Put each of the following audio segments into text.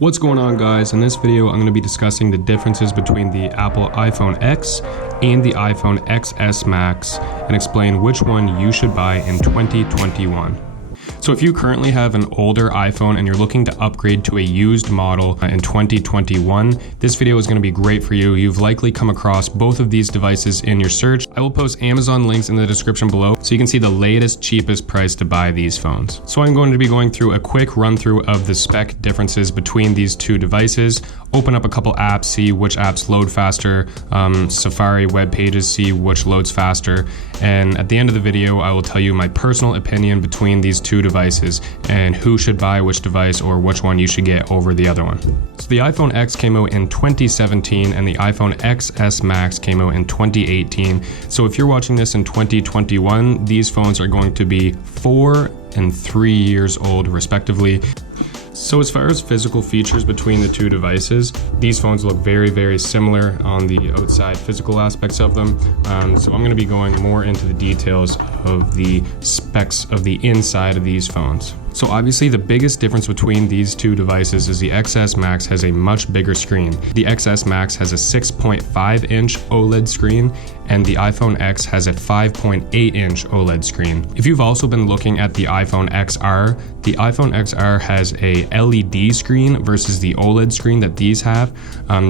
What's going on, guys? In this video I'm going to be discussing the differences between the Apple iPhone X and the iPhone XS Max and explain which one you should buy in 2021. So if you currently have an older iPhone and you're looking to upgrade to a used model in 2021, this video is going to be great for you. You've likely come across both of these devices in your search. I will post Amazon links in the description below so you can see the latest, cheapest price to buy these phones. So I'm going to be going through a quick run through of the spec differences between these two devices, open up a couple apps, see which apps load faster, Safari web pages, see which loads faster, and at the end of the video I will tell you my personal opinion between these two devices and who should buy which device or which one you should get over the other one. So the iPhone X came out in 2017 and the iPhone XS Max came out in 2018. So if you're watching this in 2021, these phones are going to be 4 and 3 years old respectively. So as far as physical features between the two devices, these phones look very, very similar on the outside physical aspects of them. So I'm going to be going more into the details of the specs of the inside of these phones. So obviously the biggest difference between these two devices is the XS Max has a much bigger screen. The XS Max has a 6.5-inch OLED screen and the iPhone X has a 5.8-inch OLED screen. If you've also been looking at the iPhone XR, the iPhone XR has a LED screen versus the OLED screen that these have.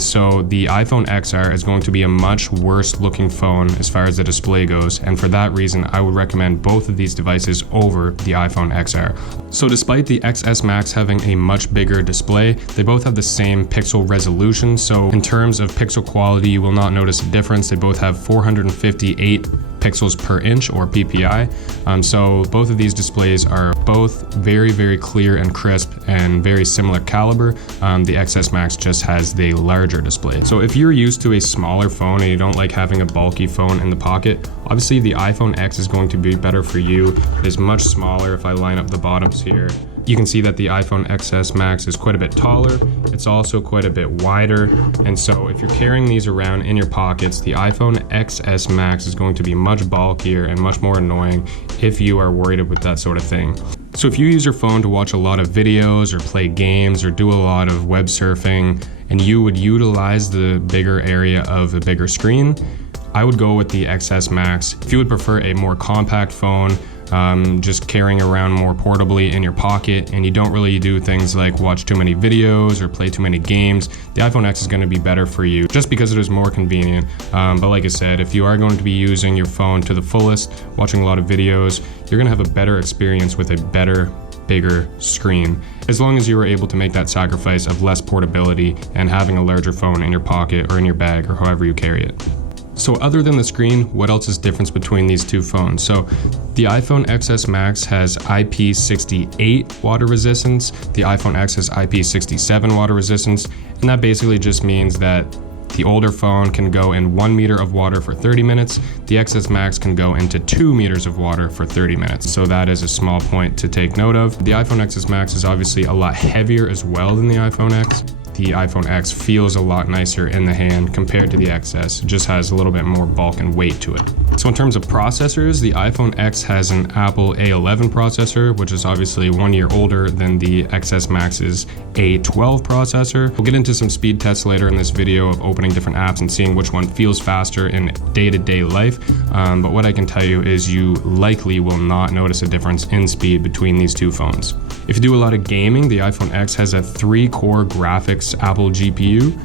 So the iPhone XR is going to be a much worse looking phone as far as the display goes, and for that reason I would recommend both of these devices over the iPhone XR. So despite the XS Max having a much bigger display, they both have the same pixel resolution. So in terms of pixel quality, you will not notice a difference. They both have 458 pixels per inch or PPI. So both of these displays are both very, very clear and crisp and very similar caliber. The XS Max just has the larger display. So if you're used to a smaller phone and you don't like having a bulky phone in the pocket, obviously the iPhone X is going to be better for you. It's much smaller. If I line up the bottoms here, you can see that the iPhone XS Max is quite a bit taller. It's also quite a bit wider. And so if you're carrying these around in your pockets, the iPhone XS Max is going to be much bulkier and much more annoying if you are worried about that sort of thing. So if you use your phone to watch a lot of videos or play games or do a lot of web surfing and you would utilize the bigger area of a bigger screen, I would go with the XS Max. If you would prefer a more compact phone, just carrying around more portably in your pocket, and you don't really do things like watch too many videos or play too many games, the iPhone X is going to be better for you just because it is more convenient. But like I said, if you are going to be using your phone to the fullest, watching a lot of videos, you're going to have a better experience with a better, bigger screen, as long as you were able to make that sacrifice of less portability and having a larger phone in your pocket or in your bag or however you carry it. So other than the screen, what else is difference between these two phones? So the iPhone XS Max has IP68 water resistance, the iPhone X has IP67 water resistance, and that basically just means that the older phone can go in 1 meter of water for 30 minutes. The XS Max can go into 2 meters of water for 30 minutes. So that is a small point to take note of. The iPhone XS Max is obviously a lot heavier as well than the iPhone X. The iPhone X feels a lot nicer in the hand compared to the XS. It just has a little bit more bulk and weight to it. So in terms of processors, the iPhone X has an Apple A11 processor, which is obviously 1 year older than the XS Max's A12 processor. We'll get into some speed tests later in this video of opening different apps and seeing which one feels faster in day-to-day life. But what I can tell you is you likely will not notice a difference in speed between these two phones. If you do a lot of gaming, the iPhone X has a 3-core graphics Apple GPU.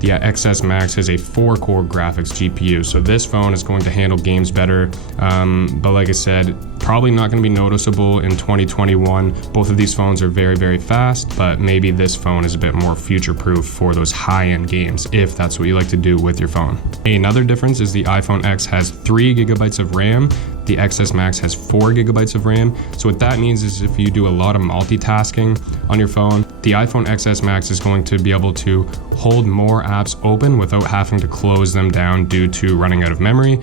The XS Max has a 4-core graphics GPU. So this phone is going to handle games better. But like I said, probably not going to be noticeable in 2021. Both of these phones are very, very fast, but maybe this phone is a bit more future-proof for those high-end games, if that's what you like to do with your phone. Another difference is the iPhone X has 3 gigabytes of RAM. The XS Max has 4 gigabytes of RAM. So what that means is if you do a lot of multitasking on your phone, the iPhone XS Max is going to be able to hold more apps open without having to close them down due to running out of memory.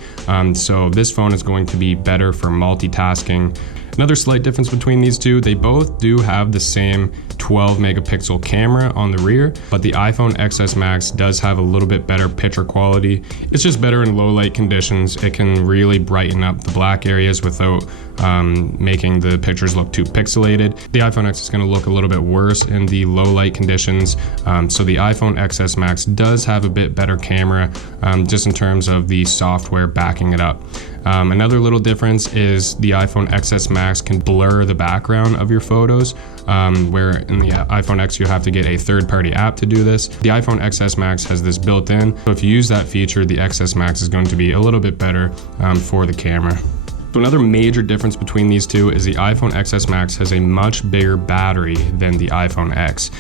So this phone is going to be better for multitasking. Another slight difference between these two, they both do have the same 12 megapixel camera on the rear, but the iPhone XS Max does have a little bit better picture quality. It's just better in low light conditions. It can really brighten up the black areas without making the pictures look too pixelated. The iPhone X is going to look a little bit worse in the low light conditions. So the iPhone XS Max does have a bit better camera, just in terms of the software backing it up. Another little difference is the iPhone XS Max can blur the background of your photos, where in the iPhone X you have to get a third-party app to do this. The iPhone XS Max has this built in, so if you use that feature, the XS Max is going to be a little bit better for the camera. So another major difference between these two is the iPhone XS Max has a much bigger battery than the iPhone X.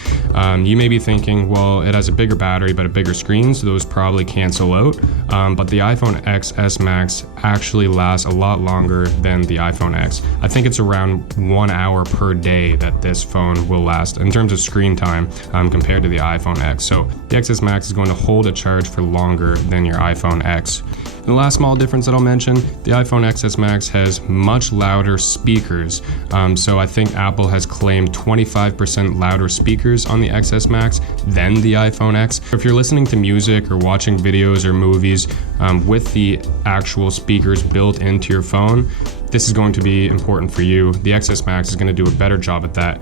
You may be thinking, well, it has a bigger battery but a bigger screen, so those probably cancel out. But the iPhone XS Max actually lasts a lot longer than the iPhone X. I think it's around 1 hour per day that this phone will last in terms of screen time compared to the iPhone X. So the XS Max is going to hold a charge for longer than your iPhone X. And the last small difference that I'll mention, the iPhone XS Max has much louder speakers. So I think Apple has claimed 25% louder speakers on the XS Max than the iPhone X. If you're listening to music or watching videos or movies with the actual speakers built into your phone, this is going to be important for you. The XS Max is going to do a better job at that.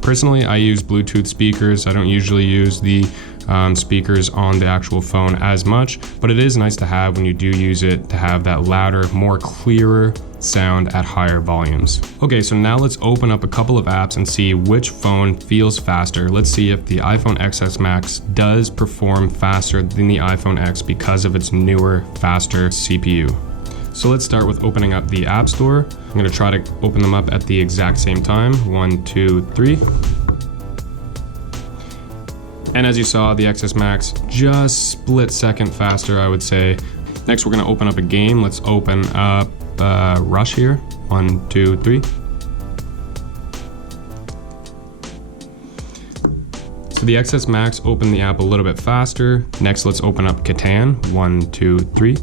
Personally, I use Bluetooth speakers. I don't usually use the speakers on the actual phone as much, but it is nice to have when you do use it to have that louder, more clearer sound at higher volumes. Okay, so now let's open up a couple of apps and see which phone feels faster. Let's see if the iPhone XS Max does perform faster than the iPhone X because of its newer, faster CPU. So let's start with opening up the App Store. I'm going to try to open them up at the exact same time. 1, 2, 3. And as you saw, the XS Max just split second faster, I would say. Next, we're going to open up a game. Let's open up Rush here. 1, 2, 3. So the XS Max opened the app a little bit faster. Next, let's open up Catan. 1, 2, 3.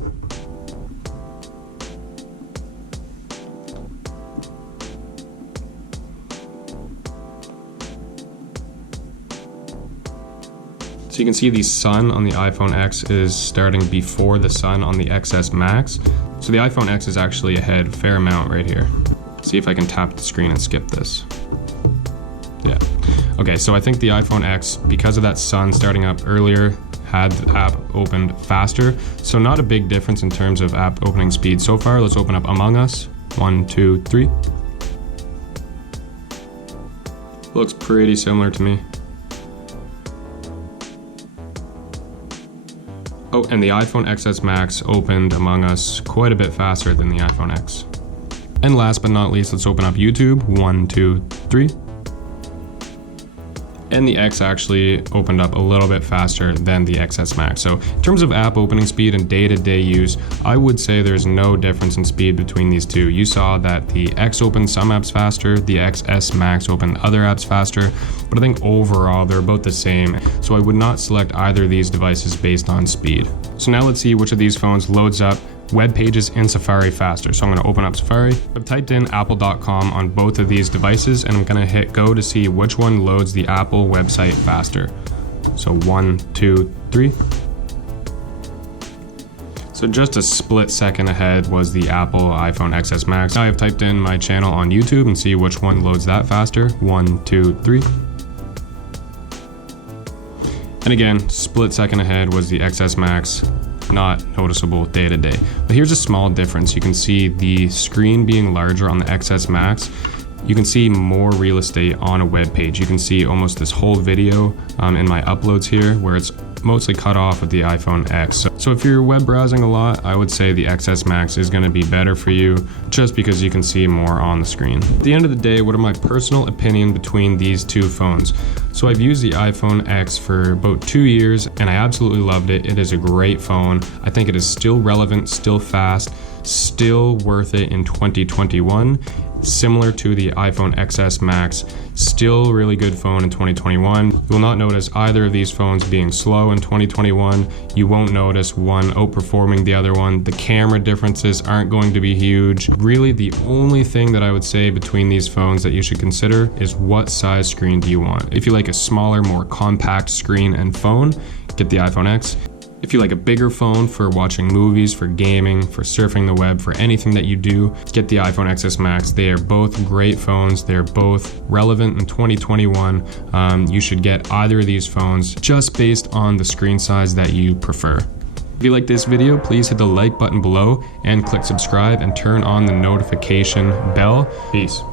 So you can see the sun on the iPhone X is starting before the sun on the XS Max. So the iPhone X is actually ahead a fair amount right here. See if I can tap the screen and skip this. Yeah. Okay, so I think the iPhone X, because of that sun starting up earlier, had the app opened faster. So not a big difference in terms of app opening speed so far. Let's open up Among Us. 1, 2, 3. Looks pretty similar to me. Oh, and the iPhone XS Max opened Among Us quite a bit faster than the iPhone X. And last but not least, let's open up YouTube. 1, 2, 3. And the X actually opened up a little bit faster than the XS Max. So in terms of app opening speed and day-to-day use, I would say there's no difference in speed between these two. You saw that the X opened some apps faster, the XS Max opened other apps faster, but I think overall they're about the same. So I would not select either of these devices based on speed. So now let's see which of these phones loads up web pages in Safari faster. So I'm going to open up Safari. I've typed in apple.com on both of these devices and I'm going to hit go to see which one loads the Apple website faster. So 1, 2, 3. So just a split second ahead was the Apple iPhone XS Max. Now I've typed in my channel on YouTube and see which one loads that faster. 1, 2, 3. And again, split second ahead was the XS Max. Not noticeable day to day. But here's a small difference. You can see the screen being larger on the XS Max. You can see more real estate on a web page. You can see almost this whole video in my uploads here, where it's mostly cut off with the iPhone X. So if you're web browsing a lot, I would say the XS Max is going to be better for you just because you can see more on the screen. At the end of the day, what are my personal opinion between these two phones? So I've used the iPhone X for about 2 years and I absolutely loved it. It is a great phone. I think it is still relevant, still fast, still worth it in 2021. similar to the iPhone XS Max. Still really good phone in 2021. You will not notice either of these phones being slow in 2021. You won't notice one outperforming the other one. The camera differences aren't going to be huge. Really, the only thing that I would say between these phones that you should consider is what size screen do you want. If you like a smaller, more compact screen and phone, get the iPhone X. If you like a bigger phone for watching movies, for gaming, for surfing the web, for anything that you do, get the iPhone XS Max. They are both great phones. They're both relevant in 2021. You should get either of these phones just based on the screen size that you prefer. If you like this video, please hit the like button below and click subscribe and turn on the notification bell. Peace.